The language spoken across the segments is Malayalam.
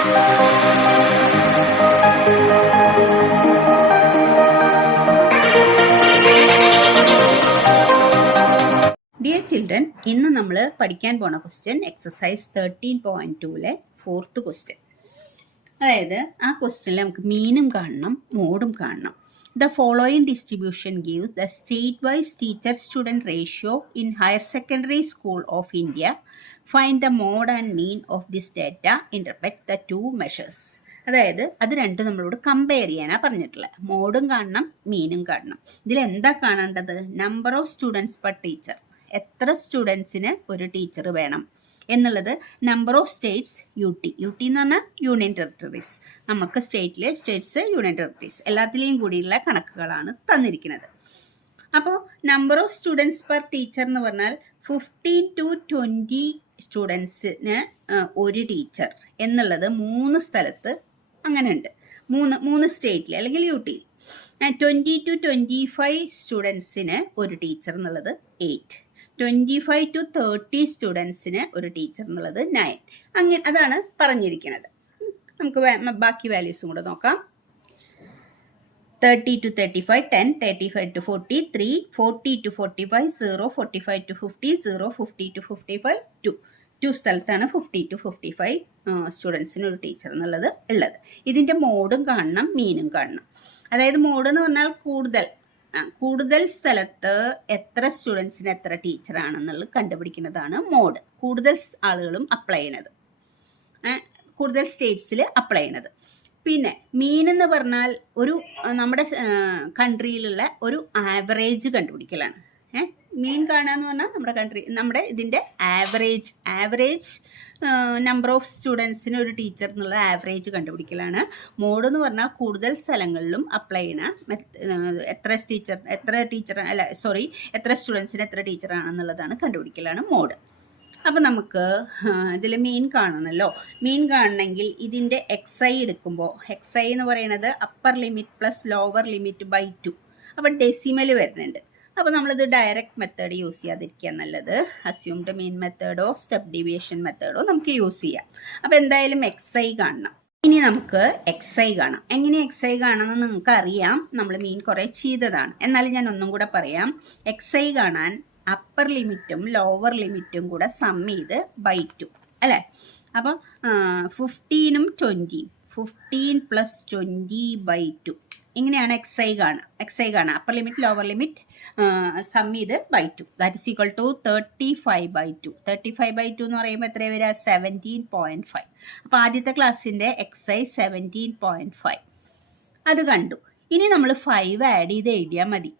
ഡിയർ ചിൽഡ്രൻ, ഇന്ന് നമ്മൾ പഠിക്കാൻ പോണ ക്വസ്റ്റ്യൻ എക്സസൈസ് 13.2-ലെ 4th ക്വസ്റ്റ്യൻ. അതായത് ആ ക്വസ്റ്റ്യനിൽ നമുക്ക് മീനും കാണണം, മോഡും കാണണം. The following distribution gives the state wise teacher student ratio in higher secondary school of India. Find the mode and mean of this data. Interpret the two measures. അതായത് അത് രണ്ടും നമ്മളോട് കമ്പയർ ചെയ്യാനാണ് പറഞ്ഞിട്ടുള്ളത്. മോഡും കാണണം, മീനും കാണണം. ഇതിൽ എന്താ കാണേണ്ടത്? Number of students per teacher, എത്ര സ്റ്റുഡൻസിന് ഒരു ടീച്ചർ വേണം എന്നുള്ളത്. Number of states, U T എന്ന് പറഞ്ഞാൽ യൂണിയൻ ടെറിട്ടറീസ്. നമുക്ക് സ്റ്റേറ്റ്സ് യൂണിയൻ ടെറിട്ടറീസ് എല്ലാത്തിലെയും കൂടിയുള്ള കണക്കുകളാണ് തന്നിരിക്കുന്നത്. അപ്പോൾ number of students per teacher എന്ന് പറഞ്ഞാൽ 15 to 20 സ്റ്റുഡൻസിന് ഒരു ടീച്ചർ എന്നുള്ളത് 3 സ്ഥലത്ത് അങ്ങനെ ഉണ്ട്. മൂന്ന് സ്റ്റേറ്റിൽ അല്ലെങ്കിൽ യു ടി. 20 to 25 സ്റ്റുഡൻസിന് ഒരു ടീച്ചർ എന്നുള്ളത് 8. 25 to 30 സ്റ്റുഡൻസിന് ഒരു ടീച്ചർ എന്നുള്ളത് 9. അങ്ങനെ അതാണ് പറഞ്ഞിരിക്കുന്നത്. നമുക്ക് ബാക്കി വാല്യൂസും കൂടെ നോക്കാം. 30 to 35 10, 35 to 40 3, 40 to 45 0, 45 to 50 0, 50 to 55 2 സ്ഥലത്താണ് 50 to 55 സ്റ്റുഡൻസിന് ഒരു ടീച്ചർ എന്നുള്ളത് ഉള്ളത്. ഇതിൻ്റെ മോഡും കാണണം, മീനും കാണണം. അതായത് മോഡ് എന്ന് പറഞ്ഞാൽ കൂടുതൽ സ്ഥലത്ത് എത്ര സ്റ്റുഡൻസിന് എത്ര ടീച്ചറാണെന്നുള്ളത് കണ്ടുപിടിക്കുന്നതാണ് മോഡ്. കൂടുതൽ ആളുകളും അപ്ലൈ ചെയ്യണത്, കൂടുതൽ സ്റ്റേറ്റ്സിൽ അപ്ലൈ ചെയ്യണത്. പിന്നെ മീൻ എന്ന് പറഞ്ഞാൽ ഒരു നമ്മുടെ കൺട്രിയിലുള്ള ഒരു ആവറേജ് കണ്ടുപിടിക്കലാണ്. മീൻ കാണാന്ന് പറഞ്ഞാൽ നമ്മുടെ ഇതിൻ്റെ ആവറേജ് നമ്പർ ഓഫ് സ്റ്റുഡൻസിന് ഒരു ടീച്ചർ എന്നുള്ള ആവറേജ് കണ്ടുപിടിക്കലാണ്. മോഡ് എന്ന് പറഞ്ഞാൽ കൂടുതൽ സ്ഥലങ്ങളിലും അപ്ലൈ ചെയ്യണ എത്ര സ്റ്റുഡൻസിന് എത്ര ടീച്ചറാണെന്നുള്ളതാണ് കണ്ടുപിടിക്കലാണ് മോഡ്. അപ്പം നമുക്ക് ഇതിൽ മീൻ കാണണമല്ലോ. മീൻ കാണണമെങ്കിൽ ഇതിൻ്റെ XI എടുക്കുമ്പോൾ, XI എന്ന് പറയുന്നത് upper limit plus lower limit by 2. അപ്പം ഡെസിമൽ വരുന്നുണ്ട്. അപ്പോൾ നമ്മളിത് ഡയറക്റ്റ് മെത്തേഡ് യൂസ് ചെയ്യാതിരിക്കുക നല്ലത്. അസ്യൂംഡ് മീൻ മെത്തേഡോ സ്റ്റെപ്പ് ഡീവിയേഷൻ മെത്തേഡോ നമുക്ക് യൂസ് ചെയ്യാം. അപ്പോൾ എന്തായാലും XI കാണണം. ഇനി നമുക്ക് XI കാണാം. എങ്ങനെ XI കാണണമെന്ന് നിങ്ങൾക്ക് അറിയാം, നമ്മൾ മീൻ കുറേ ചെയ്തതാണ്. എന്നാലും ഞാൻ ഒന്നും കൂടെ പറയാം. XI കാണാൻ അപ്പർ ലിമിറ്റും ലോവർ ലിമിറ്റും കൂടെ സം ചെയ്ത് ബൈ 2 അല്ലേ. അപ്പം 15ഉം 20, 15 + 20 ബൈ 2 ഇങ്ങനെയാണ് XI കാണുക. Upper limit lower limit sum ചെയ്ത് by 2 that is equal to 35 by 2. 35 by 2 എന്ന് പറയുമ്പോൾ എത്ര വരിക? 17.5. അപ്പോൾ ആദ്യത്തെ ക്ലാസ്സിൻ്റെ XI 17.5 അത് കണ്ടു. ഇനി നമ്മൾ 5 ആഡ് ചെയ്ത് എഴുതിയാൽ മതി.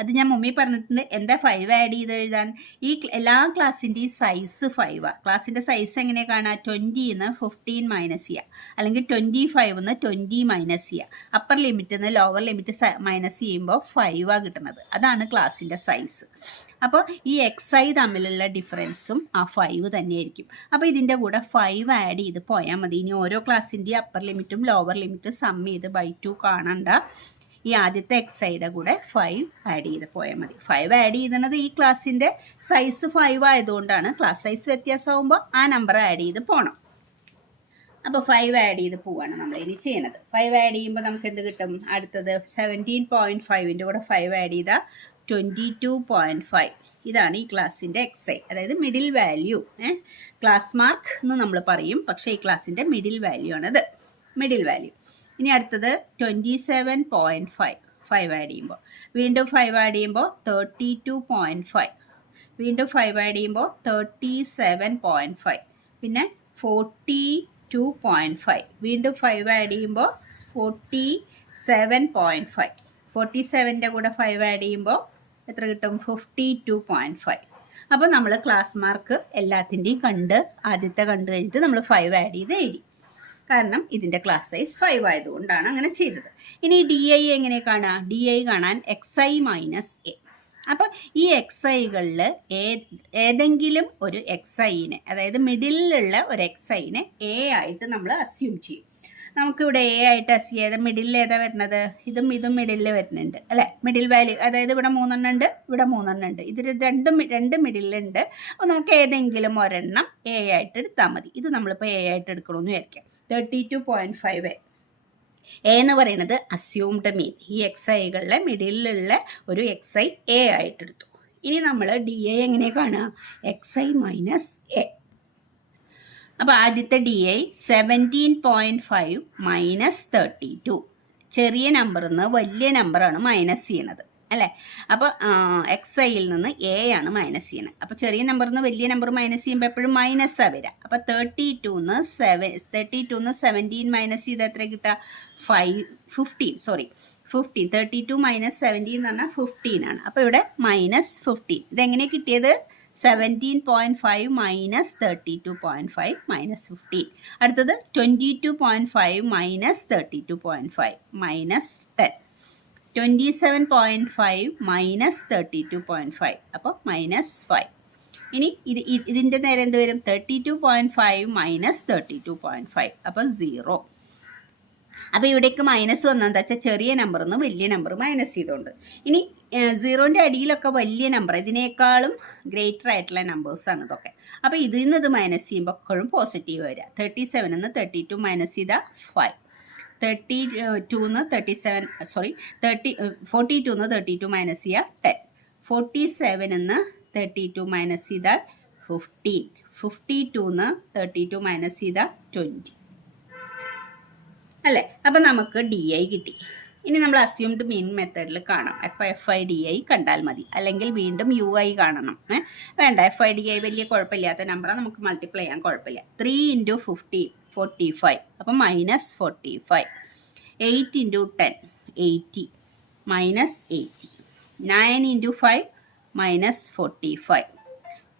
അത് ഞാൻ മുമ്പേ പറഞ്ഞിട്ടുണ്ട്. എന്താ 5 ആഡ് ചെയ്ത് എഴുതാൻ? ഈ എല്ലാ ക്ലാസ്സിൻ്റെയും സൈസ് 5 ക്ലാസ്സിൻ്റെ സൈസ് എങ്ങനെ കാണുക? 20-ന്ന് 15 മൈനസ് ചെയ്യുക, അല്ലെങ്കിൽ 25-ന്ന് 20 മൈനസ് ചെയ്യുക. അപ്പർ ലിമിറ്റിൽ ലോവർ ലിമിറ്റ് മൈനസ് ചെയ്യുമ്പോൾ 5 കിട്ടുന്നത്. അതാണ് ക്ലാസ്സിൻ്റെ സൈസ്. അപ്പോൾ ഈ XI തമ്മിലുള്ള ഡിഫറൻസും ആ 5 തന്നെയായിരിക്കും. അപ്പോൾ ഇതിൻ്റെ കൂടെ 5 ആഡ് ചെയ്ത് പോയാൽ മതി. ഇനി ഓരോ ക്ലാസ്സിൻ്റെയും അപ്പർ ലിമിറ്റും ലോവർ ലിമിറ്റും സം ചെയ്ത് ബൈ 2 കാണണ്ട. ഈ ആദ്യത്തെ XIയുടെ കൂടെ 5 ആഡ് ചെയ്ത് പോയാൽ മതി. 5 ആഡ് ചെയ്യുന്നത് ഈ ക്ലാസ്സിൻ്റെ സൈസ് 5 ആയതുകൊണ്ടാണ്. ക്ലാസ് സൈസ് വ്യത്യാസമാകുമ്പോൾ ആ നമ്പർ ആഡ് ചെയ്ത് പോകണം. അപ്പോൾ 5 ആഡ് ചെയ്ത് പോവാണ് നമ്മൾ ഇനി ചെയ്യണത്. 5 ആഡ് ചെയ്യുമ്പോൾ നമുക്ക് എന്ത് കിട്ടും? അടുത്തത് 17.5ൻ്റെ കൂടെ 5 ആഡ് ചെയ്താൽ 22.5. ഇതാണ് ഈ ക്ലാസ്സിൻ്റെ XI, അതായത് മിഡിൽ വാല്യൂ. ക്ലാസ് മാർക്ക് എന്ന് നമ്മൾ പറയും, പക്ഷേ ഈ ക്ലാസ്സിൻ്റെ മിഡിൽ വാല്യൂ ആണത്. Middle value. ഇനി അടുത്തത് 27.5. 5 ആഡ് ചെയ്യുമ്പോൾ വീണ്ടും 5 ആഡ് ചെയ്യുമ്പോൾ 32.5. വീണ്ടും 5 ആഡ് ചെയ്യുമ്പോൾ 37.5. പിന്നെ 42.5. വീണ്ടും 5 ആഡ് ചെയ്യുമ്പോൾ 47.5. 47ൻ്റെ കൂടെ 5 ആഡ് ചെയ്യുമ്പോൾ എത്ര കിട്ടും? 52.5. അപ്പോൾ നമ്മൾ ക്ലാസ് മാർക്ക് എല്ലാത്തിൻ്റെയും ആദ്യത്തെ കണ്ടു കഴിഞ്ഞിട്ട് നമ്മൾ 5 ആഡ് ചെയ്ത് എഴുതി. കാരണം ഇതിൻ്റെ ക്ലാസ് സൈസ് 5 ആയതുകൊണ്ടാണ് അങ്ങനെ ചെയ്തത്. ഇനി DI എങ്ങനെ കാണുക? DI കാണാൻ XI മൈനസ് A. അപ്പോൾ ഈ XIകളിൽ ഏതെങ്കിലും ഒരു XIനെ, അതായത് മിഡിലുള്ള ഒരു XIനെ A ആയിട്ട് നമ്മൾ അസ്യൂം ചെയ്യും. നമുക്കിവിടെ എ ആയിട്ട് എസ് ചെയ്ത മിഡിൽ ഏതാ വരുന്നത്? ഇതും മിഡിലിൽ വരുന്നുണ്ട് അല്ലേ? മിഡിൽ വാല്യൂ, അതായത് ഇവിടെ 3 ഉണ്ട്, ഇവിടെ 3 ഉണ്ട്, ഇതിൽ രണ്ട് മിഡിലുണ്ട്. അപ്പോൾ നമുക്ക് ഏതെങ്കിലും ഒരെണ്ണം എ ആയിട്ട് എടുത്താൽ മതി. ഇത് നമ്മളിപ്പോൾ എ ആയിട്ട് എടുക്കണമെന്ന് വിചാരിക്കാം. 32.5 എ എന്ന് പറയുന്നത് അസ്യൂംഡ് മീൻ. ഈ എക്സ് ഐകളിലെ മിഡിലുള്ള ഒരു എക്സ് ഐ എ ആയിട്ട് എടുത്തു. ഇനി നമ്മൾ ഡി ഐ എങ്ങനെ കാണുക? X I minus A. അപ്പോൾ ആദ്യത്തെ ഡി ഐ 17.5 മൈനസ് 32. ചെറിയ നമ്പറിൽ നിന്ന് വലിയ നമ്പറാണ് മൈനസ് ചെയ്യണത് അല്ലേ? അപ്പോൾ എക്സ് ഐയിൽ നിന്ന് എ ആണ് മൈനസ് ചെയ്യണത്. അപ്പോൾ ചെറിയ നമ്പറിൽ നിന്ന് വലിയ നമ്പർ മൈനസ് ചെയ്യുമ്പോൾ എപ്പോഴും മൈനസാണ് വരിക. അപ്പോൾ 32ന്ന് 17 മൈനസ് ചെയ്ത് എത്ര കിട്ടുക? 15. 32 മൈനസ് 17 എന്ന് പറഞ്ഞാൽ 15 ആണ്. അപ്പോൾ ഇവിടെ -15. ഇതെങ്ങനെ കിട്ടിയത്? 17.5 മൈനസ് 32.5 മൈനസ് 15. അടുത്തത് 22.5 മൈനസ് 32.5 മൈനസ് 10. 27.5 മൈനസ് 32.5, അപ്പോൾ -5. ഇനി ഇതിൻ്റെ നേരെ എന്ത് വരും? 32.5 മൈനസ് 32.5, അപ്പോൾ 0. അപ്പോൾ ഇവിടേക്ക് മൈനസ് വന്നതെന്താ വെച്ചാൽ ചെറിയ നമ്പറിൽ നിന്ന് വലിയ നമ്പർ മൈനസ് ചെയ്തുകൊണ്ട്. ഇനി 0ൻ്റെ അടിയിലൊക്കെ വലിയ നമ്പർ, ഇതിനേക്കാളും ഗ്രേറ്റർ ആയിട്ടുള്ള നമ്പേഴ്സാണ് ഇതൊക്കെ. അപ്പോൾ ഇതിൽ നിന്ന് ഇത് മൈനസ് ചെയ്യുമ്പോൾ എപ്പോഴും പോസിറ്റീവ് വരിക. 37 നിന്ന് 32 മൈനസ് ചെയ്താൽ 5. 42ന്ന് 32 മൈനസ് ചെയ്യുക 10. 47ന്ന് 32 മൈനസ് ചെയ്താൽ 15. 52ന്ന് 32 മൈനസ് ചെയ്താൽ 20 അല്ലേ? അപ്പം നമുക്ക് ഡി ഐ കിട്ടി. ഇനി നമ്മൾ അസ്യൂംഡ് മീൻ മെത്തേഡിൽ കാണാം. എഫ് ഐ ഡി ഐ കണ്ടാൽ മതി, അല്ലെങ്കിൽ വീണ്ടും യു ഐ കാണണം. വേണ്ട, എഫ് ഐ ഡി ഐ വലിയ കുഴപ്പമില്ലാത്ത നമ്പറാണ്, നമുക്ക് മൾട്ടിപ്ലൈ ചെയ്യാൻ കുഴപ്പമില്ല. 3 × 15 45, അപ്പം -45. 8 × 10 80 -80. 9 × 5 -45.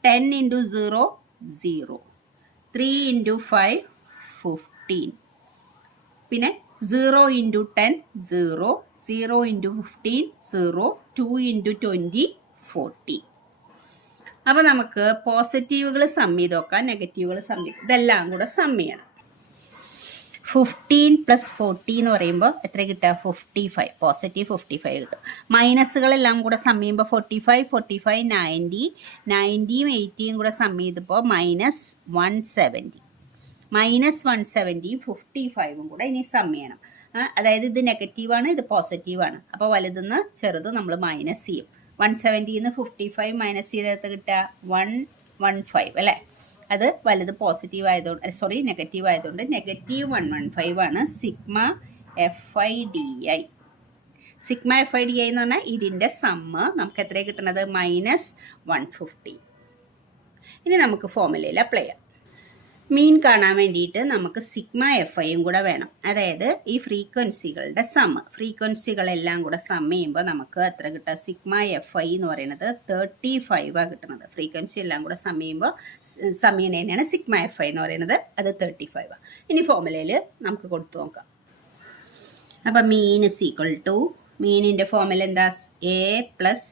10 × 0 0. 3 × 5 15. പിന്നെ 0 × 10 0. 0 × 15 0. 2 × 20 40. അപ്പോൾ നമുക്ക് പോസിറ്റീവുകൾ സം ചെയ്ത് നോക്കാം, നെഗറ്റീവുകൾ സം ചെയ്ത്, ഇതെല്ലാം കൂടെ സം ചെയ്യണം. 15 + 40 എന്ന് പറയുമ്പോൾ എത്ര കിട്ടുക? 55. പോസിറ്റീവ് 55 കിട്ടും. മൈനസുകളെല്ലാം കൂടെ സം ചെയ്യുമ്പോൾ 45 45 90. 90യും 80യും കൂടെ സം ചെയ്തപ്പോൾ -170. -170യും 55ഉം കൂടെ ഇനി സം ചെയ്യണം. അതായത് ഇത് നെഗറ്റീവാണ്, ഇത് പോസിറ്റീവാണ്. അപ്പോൾ വലുതെന്ന് ചെറുത് നമ്മൾ മൈനസ് ചെയ്യും. 170ന്ന് 55 മൈനസ് ചെയ്തെടുത്ത് കിട്ടുക 115 അല്ലേ? അത് വലുത് പോസിറ്റീവ് ആയതുകൊണ്ട്, നെഗറ്റീവ് ആയതുകൊണ്ട് -115 ആണ് sigma F I D I. Sigma F I D I എന്ന് പറഞ്ഞാൽ ഇതിൻ്റെ സമ്മ് നമുക്ക് എത്രയാണ് കിട്ടുന്നത്? -150. ഇനി നമുക്ക് ഫോർമുലയിൽ അപ്ലൈ ചെയ്യാം. മീൻ കാണാൻ വേണ്ടിയിട്ട് നമുക്ക് സിഗ്മ എഫ് ഐയും കൂടെ വേണം. അതായത് ഈ ഫ്രീക്വൻസികളുടെ സമ്മ്, ഫ്രീക്വൻസികളെല്ലാം കൂടെ സം ചെയ്യുമ്പോൾ നമുക്ക് എത്ര കിട്ടുക? സിഗ്മ എഫ് ഐ എന്ന് പറയുന്നത് 35 കിട്ടുന്നത്. ഫ്രീക്വൻസി എല്ലാം കൂടെ സം ചെയ്യുമ്പോൾ തന്നെയാണ് സിഗ്മ എഫ് ഐ എന്ന് പറയുന്നത്, അത് 35. ഇനി ഫോർമുലയിൽ നമുക്ക് കൊടുത്തു നോക്കാം. അപ്പം മീൻ = മീനിൻ്റെ ഫോർമുല എന്താ? A +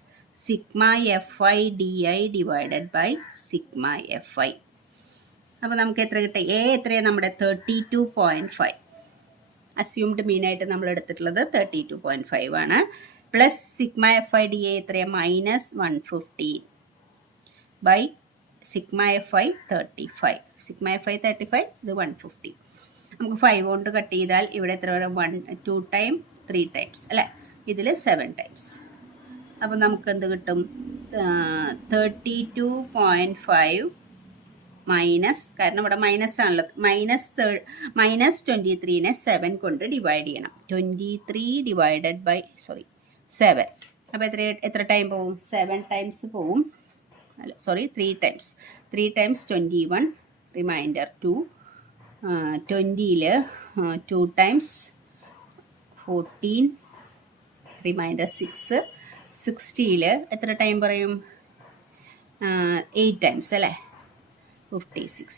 sigma F I D I divided by sigma F I. അപ്പോൾ നമുക്ക് എത്ര കിട്ടുക? എ എത്രയാണ്? നമ്മുടെ 32.5. അസ്യൂംഡ് മീനായിട്ട് നമ്മൾ എടുത്തിട്ടുള്ളത് 32.5 ആണ്. Plus sigma F I D I എത്രയാണ്? -115 by sigma F I 35. Sigma F I 35, ഇത് 150. നമുക്ക് 5 കൊണ്ട് കട്ട് ചെയ്താൽ ഇവിടെ എത്ര വരും? 1 2 ടൈം 3 ടൈംസ് അല്ലേ? ഇതിൽ 7 ടൈംസ്. അപ്പോൾ നമുക്ക് എന്ത് കിട്ടും? 32.5 മൈനസ്, കാരണം ഇവിടെ മൈനസ് ആണല്ലോ, -23നെ 7 കൊണ്ട് ഡിവൈഡ് ചെയ്യണം. 23 ഡിവൈഡഡ് ബൈ 7. അപ്പോൾ എത്ര ടൈം പോവും? 7 ടൈംസ് പോവും. 3 ടൈംസ്. 3 times 21, remainder 2. 20ൽ 2 ടൈംസ് 14, റിമൈൻഡർ 6. 60ൽ എത്ര ടൈം പറയും? 8 ടൈംസ് അല്ലേ? 56.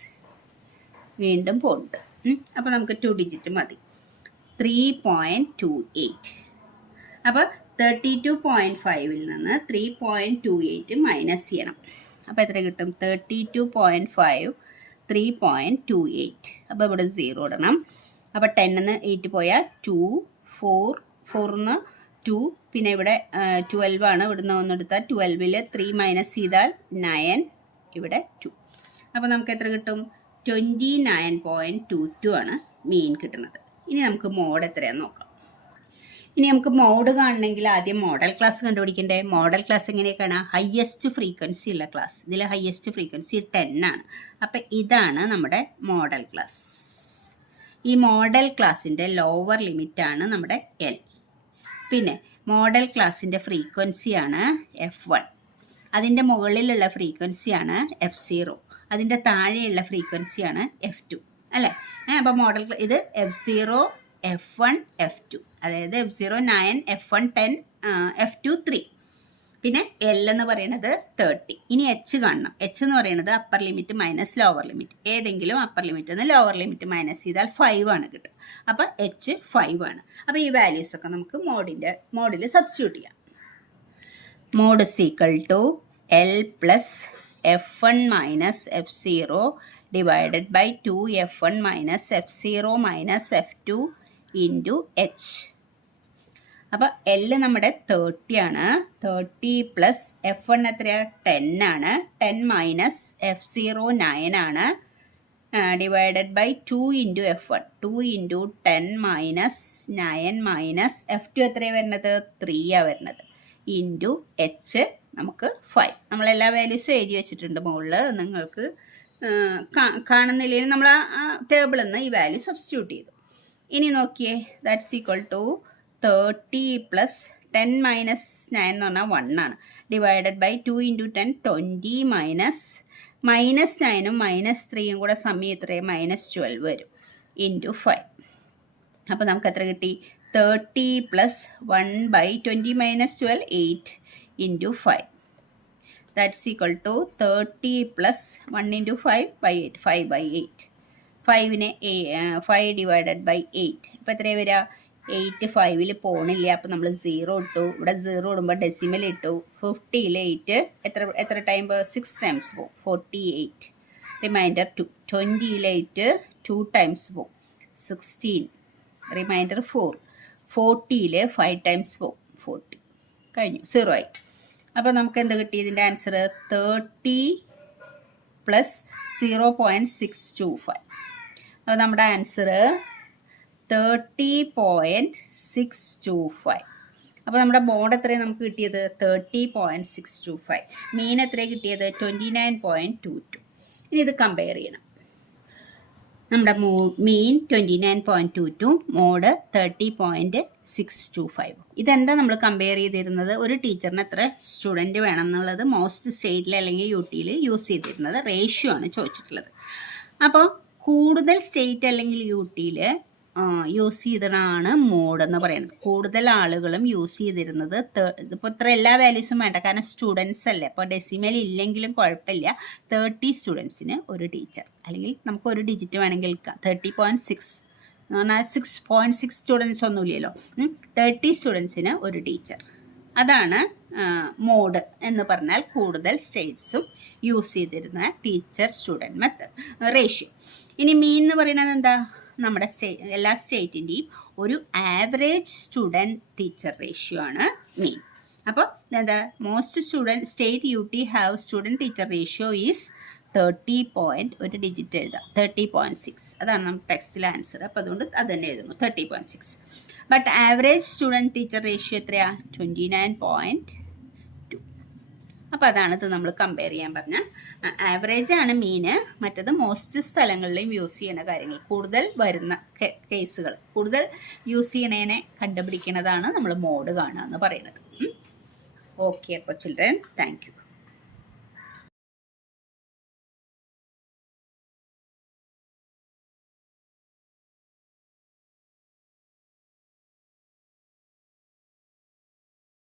വീണ്ടും പോണ്ട്. അപ്പോൾ നമുക്ക് 2 ഡിജിറ്റ് മതി. 3.28. അപ്പോൾ 32.5ൽ നിന്ന് 3.28 മൈനസ് ചെയ്യണം. അപ്പോൾ എത്ര കിട്ടും? 32.5 3.28. അപ്പോൾ ഇവിടെ 0 ഇടണം. അപ്പോൾ 10 8 പോയാൽ 2 4 4 2 പിന്നെ ഇവിടെ 12 ആണ്. ഇവിടുന്ന് ഒന്നെടുത്താൽ 12ൽ 3 മൈനസ് ചെയ്താൽ 9 ഇവിടെ 2. അപ്പോൾ നമുക്ക് എത്ര കിട്ടും? 29.22 ആണ് മീൻ കിട്ടുന്നത്. ഇനി നമുക്ക് മോഡ് എത്രയാണെന്ന് നോക്കാം. ഇനി നമുക്ക് മോഡ് കാണണമെങ്കിൽ ആദ്യം മോഡൽ ക്ലാസ് കണ്ടുപിടിക്കണ്ടേ. മോഡൽ ക്ലാസ് എങ്ങനെയൊക്കെയാണ്? ഹയസ്റ്റ് ഫ്രീക്വൻസി ഉള്ള ക്ലാസ്. ഇതിൽ ഹയസ്റ്റ് ഫ്രീക്വൻസി 10 ആണ്. അപ്പം ഇതാണ് നമ്മുടെ മോഡൽ ക്ലാസ്. ഈ മോഡൽ ക്ലാസ്സിൻ്റെ ലോവർ ലിമിറ്റാണ് നമ്മുടെ L. പിന്നെ മോഡൽ ക്ലാസ്സിൻ്റെ ഫ്രീക്വൻസിയാണ് F1. അതിൻ്റെ മുകളിലുള്ള ഫ്രീക്വൻസിയാണ് F0. അതിൻ്റെ താഴെയുള്ള ഫ്രീക്വൻസിയാണ് F2 അല്ലേ. അപ്പോൾ മോഡൽ ഇത് F0 F1 F2, അതായത് F0 9, F1 10, F2 3. പിന്നെ L എന്ന് പറയുന്നത് 30. ഇനി H കാണണം. H എന്ന് പറയുന്നത് upper limit minus lower limit. ഏതെങ്കിലും അപ്പർ ലിമിറ്റ് നിന്ന് ലോവർ ലിമിറ്റ് മൈനസ് ചെയ്താൽ 5 ആണ് കിട്ടുക. അപ്പോൾ H 5 ആണ്. അപ്പോൾ ഈ വാല്യൂസ് ഒക്കെ നമുക്ക് മോഡിൽ സബ്സ്റ്റിറ്റ്യൂട്ട് ചെയ്യാം. Mode is equal to L plus F1 minus F0 divided by 2F1 minus F0 minus F2 into H. അപ്പോൾ L നമ്മുടെ 30 ആണ്. 30 പ്ലസ് F1 എത്രയാണ്? 10 ആണ്. 10 മൈനസ് F0 9 ആണ്. Divided by 2 into F1. 2 into 10 minus 9 minus F2 എത്രയാണ് വരുന്നത്? 3 ആണ് വരുന്നത്. ഇൻറ്റു H നമുക്ക് 5. നമ്മളെല്ലാ വാല്യൂസും എഴുതി വെച്ചിട്ടുണ്ട് മുകളിൽ. നിങ്ങൾക്ക് കാണുന്നില്ലെങ്കിൽ നമ്മൾ ആ ടേബിളിൽ നിന്ന് ഈ വാല്യൂ സബ്സ്റ്റിറ്റ്യൂട്ട് ചെയ്തു. ഇനി നോക്കിയേ, that's equal to 30 plus 10 minus 9 എന്ന് പറഞ്ഞാൽ 1 ആണ്. ഡിവൈഡഡ് ബൈ 2 ഇൻറ്റു 10 20 മൈനസ് 9ഉം മൈനസ് 3യും കൂടെ സമയം എത്രയും -12 വരും. ഇൻറ്റു 5. അപ്പോൾ നമുക്ക് എത്ര കിട്ടി? 30 plus 1 by 20 minus 12 8 into 5. That's equal to 30 plus 1 into 5 by 8. 5 by 8. 5നെ 5 ഡിവൈഡഡ് ബൈ 8. ഇപ്പോൾ എത്രയാണ് വരിക? 8 5ൽ പോണില്ല. അപ്പോൾ നമ്മൾ 0 ഇട്ടു. ഇവിടെ 0 ഇടുമ്പോൾ ഡെസിമൽ ഇട്ടു. 50ൽ 8 എത്ര ടൈം? 6 ടൈംസ് പോകും. 48. റിമൈൻഡർ 2. 20ൽ 8 2 ടൈംസ് പോകും. 16. റിമൈൻഡർ 4. 40ൽ 5 ടൈംസ് പോകും. 40. കഴിഞ്ഞു. 0 ആയി. അപ്പോൾ നമുക്ക് എന്ത് കിട്ടി? ഇതിൻ്റെ ആൻസർ 30 പ്ലസ് 0.625. അപ്പോൾ നമ്മുടെ ആൻസർ 30.625. അപ്പോൾ നമ്മുടെ ബോണ്ട് എത്രയാണ് നമുക്ക് കിട്ടിയത്? 30.625. മീൻ എത്രയാണ് കിട്ടിയത്? 29.22. ഇനി ഇത് കമ്പയർ ചെയ്യണം. നമ്മുടെ മീൻ 29.22, മോഡ് 30.625. ഇതെന്താ നമ്മൾ കമ്പയർ ചെയ്തിരുന്നത്? ഒരു ടീച്ചറിന് എത്ര സ്റ്റുഡൻറ്റ് വേണം എന്നുള്ളത് മോസ്റ്റ് സ്റ്റേറ്റിൽ അല്ലെങ്കിൽ UTയിൽ യൂസ് ചെയ്തിരുന്നത് റേഷ്യോ ആണ് ചോദിച്ചിട്ടുള്ളത്. അപ്പോൾ കൂടുതൽ സ്റ്റേറ്റ് അല്ലെങ്കിൽ UTയിൽ യൂസ് ചെയ്തതാണ് മോഡ് എന്ന് പറയുന്നത്. കൂടുതൽ ആളുകളും യൂസ് ചെയ്തിരുന്നത് ഇപ്പോൾ ഇത്ര എല്ലാ വാല്യൂസും വേണ്ട, കാരണം സ്റ്റുഡൻസ് അല്ലേ. അപ്പോൾ ഡെസിമൽ ഇല്ലെങ്കിലും കുഴപ്പമില്ല. 30 സ്റ്റുഡൻസിന് ഒരു ടീച്ചർ, അല്ലെങ്കിൽ നമുക്ക് ഒരു ഡിജിറ്റ് വേണമെങ്കിൽ 30.6 എന്ന് പറഞ്ഞാൽ 6.6 സ്റ്റുഡൻസ് ഒന്നുമില്ലല്ലോ. 30 സ്റ്റുഡൻസിന് ഒരു ടീച്ചർ. അതാണ് മോഡ് എന്ന് പറഞ്ഞാൽ കൂടുതൽ സ്റ്റേറ്റ്സും യൂസ് ചെയ്തിരുന്ന ടീച്ചർ സ്റ്റുഡൻറ്റ് മെത്തേഡ് റേഷ്യോ. ഇനി മീൻ എന്ന് പറയുന്നത് എന്താ? നമ്മുടെ എല്ലാ സ്റ്റേറ്റിൻ്റെയും ഒരു ആവറേജ് സ്റ്റുഡൻറ്റ് ടീച്ചർ റേഷ്യോ ആണ് മീൻ. അപ്പോൾ എന്താ? Most state UT have student teacher ratio is 30. ഒരു ഡിജിറ്റ് എഴുതാം, 30.6. അതാണ് നമ്മുടെ ടെക്സ്റ്റിലെ ആൻസർ. അപ്പോൾ അതുകൊണ്ട് അത് തന്നെ എഴുതുന്നു, 30.6. But average student teacher ratio എത്രയാണ്? 29.2. അപ്പോൾ അതാണ് ഇത് നമ്മൾ കമ്പയർ ചെയ്യാൻ പറഞ്ഞാൽ. ആവറേജ് ആണ് മീന്. മറ്റത് മോസ്റ്റ് സ്ഥലങ്ങളിലും യൂസ് ചെയ്യുന്ന കാര്യങ്ങൾ, കൂടുതൽ വരുന്ന കേസുകൾ, കൂടുതൽ യൂസ് ചെയ്യണേനെ കണ്ടുപിടിക്കുന്നതാണ് നമ്മൾ മോഡ് കാണുക എന്ന് പറയുന്നത്. ഓക്കെ, അപ്പോൾ ചിൽഡ്രൻ, താങ്ക് യു.